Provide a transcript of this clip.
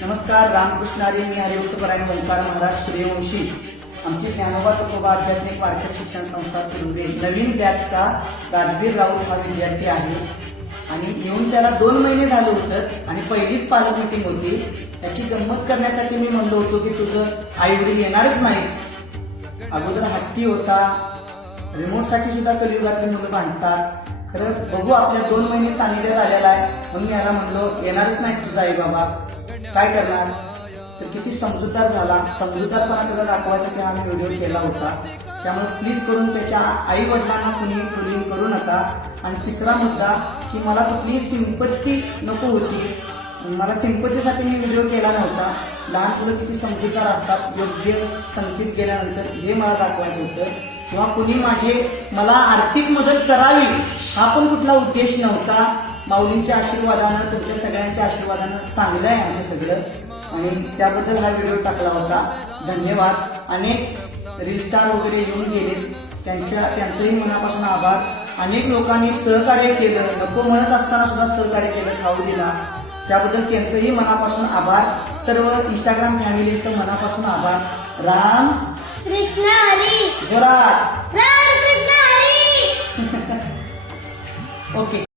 नमस्कार, रामकृष्ण हरी. मी हरिभक्तपरायण ओंकार महाराज सूर्यवंशी. आमची ज्ञानोबा तुकोबा आध्यात्मिक वारकरी शिक्षण संस्था तुरुंगे नवीन बॅचचा राजवीर राऊत हा विद्यार्थी आहे आणि येऊन त्याला 2 महिने झाले होतं आणि पहिलीच पालक मीटिंग होती. त्याची गंमत करण्यासाठी मी म्हणलो होतो की तुझं आई वडील येणारच नाही. अगोदर हट्टी होता, रिमोटसाठी सुद्धा कलियुगातली मुलं भांडतात. खरं बघू, आपल्या 2 महिने सानिध्यात आलेला आहे म्हणून याला म्हणलो येणारच नाही तुझा आई बाबा, काय करणार. तर किती समजूतदार झाला. समजूतदारपणा त्याचा दाखवायसाठी हा मी व्हिडिओ केला होता. त्यामुळे प्लीज करून त्याच्या आई वडिलांना कुणी ट्रोलिंग करू नका. आणि तिसरा मुद्दा की मला कुठलीही सिंपत्ती नको होती. मला सिंपत्तीसाठी मी व्हिडिओ केला नव्हता. लहान मुलं किती समजूतदार असतात योग्य संकेत केल्यानंतर हे मला दाखवायचं होतं. किंवा कुणी मला आर्थिक मदत करावी हा पण कुठला उद्देश नव्हता. माऊलींच्या आशीर्वादानं, तुमच्या सगळ्यांच्या आशीर्वादानं चांगलं आहे आमचं सगळं आणि त्याबद्दल हा व्हिडिओ टाकला होता. धन्यवाद. अनेक रीलस्टार वगैरे येऊन गेले, त्यांचंही मनापासून आभार. अनेक लोकांनी सहकार्य केलं, नको म्हणत असताना सुद्धा सहकार्य केलं, खाऊ दिला, त्याबद्दल त्यांचंही मनापासून आभार. सर्व इंस्टाग्राम फॅमिलीचं मनापासून आभार. राम कृष्ण हरी. जोरात राम कृष्ण हरी. ओके.